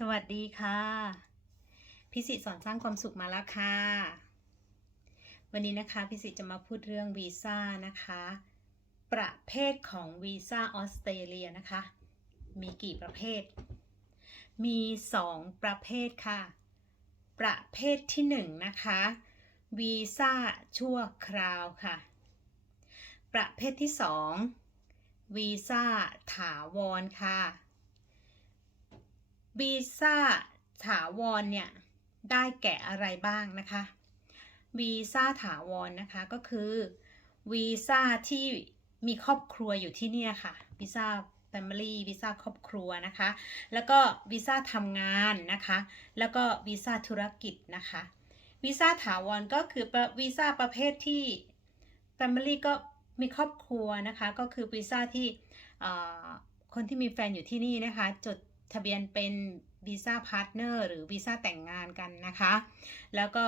สวัสดีค่ะพิสิทธิ์สอนสร้างความสุขมาแล้วค่ะ วันนี้นะคะพิสิทธิ์จะมาพูดเรื่องวีซ่านะคะ ประเภทของวีซ่าออสเตรเลียนะคะ มีกี่ประเภท มี 2 ประเภทค่ะ ประเภทที่1นงนะคะวีซ่าชั่วคราวค่ะ ประเภทที่ 2 วีซ่าถาวรค่ะ วีซ่าถาวรเนี่ยได้แก่อะไรบ้างนะคะวีซ่าถาวรนะคะก็คือวีซ่าที่มีครอบครัวอยู่ที่นี่ค่ะวีซ่า Family วีซ่าครอบครัวนะคะ แล้วก็วีซ่าทำงานนะคะ แล้วก็วีซ่าธุรกิจนะคะวีซ่าถาวรก็คือวีซ่าประเภทที่ Family ก็มีครอบครัวนะคะ ก็คือวีซ่าที่คนที่มีแฟนอยู่ที่นี่นะคะจด ทะเบียนเป็นวีซ่าพาร์ทเนอร์หรือวีซ่าแต่งงานกันนะคะ แล้วก็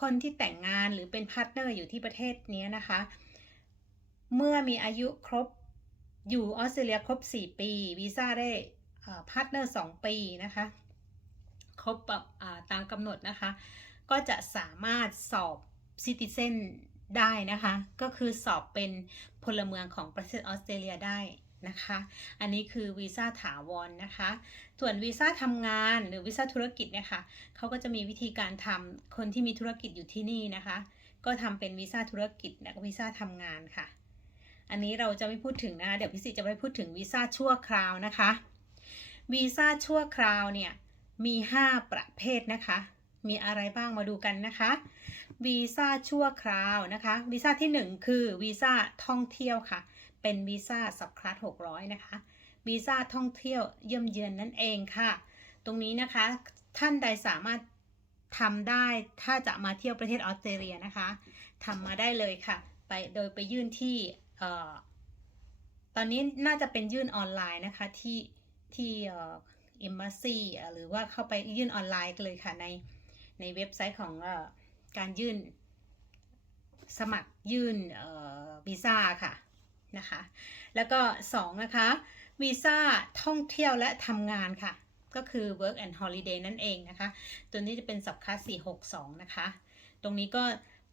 คนที่แต่งงานหรือเป็นพาร์ทเนอร์อยู่ที่ประเทศนี้นะคะ เมื่อมีอายุครบอยู่ออสเตรเลียครบ 4 ปีวีซ่าได้พาร์ทเนอร์ 2 ปีนะคะ ครบตามกำหนดนะคะ ก็จะสามารถสอบซิติเซนได้นะคะ ก็คือสอบเป็นพลเมืองของประเทศออสเตรเลียได้ นะคะ อันนี้คือวีซ่าถาวรนนะคะ ส่วนวีซ่าทำงานหรือวีซ่าธุรกิจเนี่ยค่ะเขาก็จะมีวิธีการทำคนที่มีธุรกิจอยู่ที่นี่นะคะ ก็ทำเป็นวีซ่าธุรกิจและวีซ่าทำงานค่ะ อันนี้เราจะไม่พูดถึงนะคะเดี๋ยวพิสิจะไปพูดถึงวีซ่าชั่วคราวนะคะวีซ่าชั่วคราวเนี่ยมี 5 ประเภทนะคะ มีอะไรบ้างมาดูกันนะคะวีซ่าชั่วคราวนะคะวีซ่าที่ 1 คือวีซ่าท่องเที่ยวค่ะ เป็นวีซ่าสับคลาส600 นะคะวีซ่าท่องเที่ยวเยี่ยมเยือนนั่นเองค่ะ ตรงนี้นะคะท่านใดสามารถทำได้ถ้าจะมาเที่ยวประเทศออสเตรเลียนะคะทำมาได้เลยค่ะ ไปโดยไปยื่นที่ตอนนี้น่าจะเป็นยื่นออนไลน์นะคะที่ที่เอ็มบาซีหรือว่าเข้าไปยื่นออนไลน์เลยค่ะใน ในเว็บไซต์ของอการยื่นสมัครยื่นวีซ่าค่ะนะคะ แล้วก็ 2 นะคะวีซ่าท่องเที่ยวและทำงานค่ะ ก็คือ work and holiday นั่นเองนะคะ ตัวนี้จะเป็นสับคัส462 นะคะ ตรงนี้ก็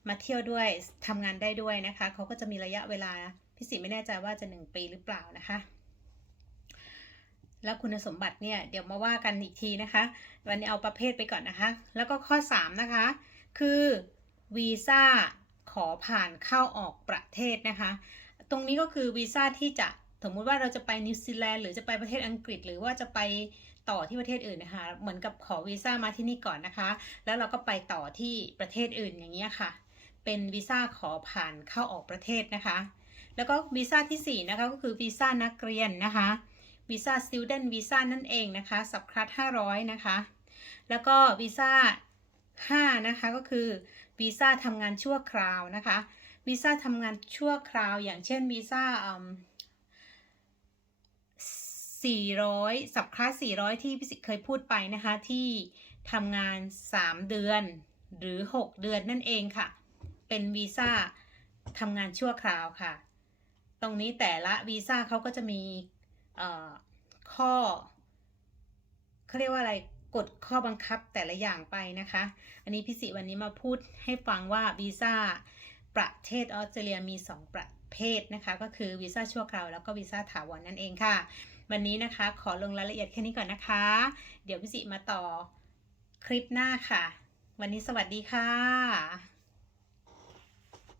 มาเที่ยวด้วยทำงานได้ด้วยนะคะ เขาก็จะมีระยะเวลาพิสิไม่แน่ใจว่าจะ 1 ปีหรือเปล่านะคะ แล้วคุณสมบัติเนี่ยเดี๋ยวมาว่ากันอีกทีนะคะ วันนี้เอาประเภทไปก่อนนะคะ แล้วก็ข้อ 3 นะคะ คือวีซ่าขอผ่านเข้าออกประเทศนะคะ ตรงนี้ก็คือวีซ่าที่จะสมมุติว่าเราจะไปนิวซีแลนด์หรือจะไปประเทศอังกฤษ หรือว่าจะไปต่อที่ประเทศอื่นนะคะ เหมือนกับขอวีซ่ามาที่นี่ก่อนนะคะ แล้วเราก็ไปต่อที่ประเทศอื่นอย่างเงี้ยค่ะ เป็นวีซ่าขอผ่านเข้าออกประเทศนะคะ แล้วก็วีซ่าที่4นะคะก็คือวีซ่านักเรียนนะคะ วีซ่า student วีซ่านั่นเองนะคะสับครัด500 นะคะ แล้วก็วีซ่า5นะคะก็คือวีซ่าทำงานชั่วคราวนะคะวีซ่าทำงานชั่วคราวอย่างเช่นวีซ่า400 สับคลาส400 ที่พี่สิเคยพูดไปนะคะ ที่ทำงาน 3 เดือนหรือ 6 เดือนนั่นเองค่ะ เป็นวีซ่าทำงานชั่วคราวค่ะ ตรงนี้แต่ละวีซ่าเขาก็จะมี ข้อเขาเรียกว่าอะไรกฎข้อบังคับแต่ละอย่างไปนะคะ อันนี้พิสิวันนี้มาพูดให้ฟังว่าวีซ่าประเทศออสเตรเลียมี 2 ประเภทนะคะ ก็คือวีซ่าชั่วคราวแล้วก็วีซ่าถาวรนนั่นเองค่ะ วันนี้นะคะขอลงรายละเอียดแค่นี้ก่อนนะคะ เดี๋ยวพิสิมาต่อคลิปหน้าค่ะ วันนี้สวัสดีค่ะ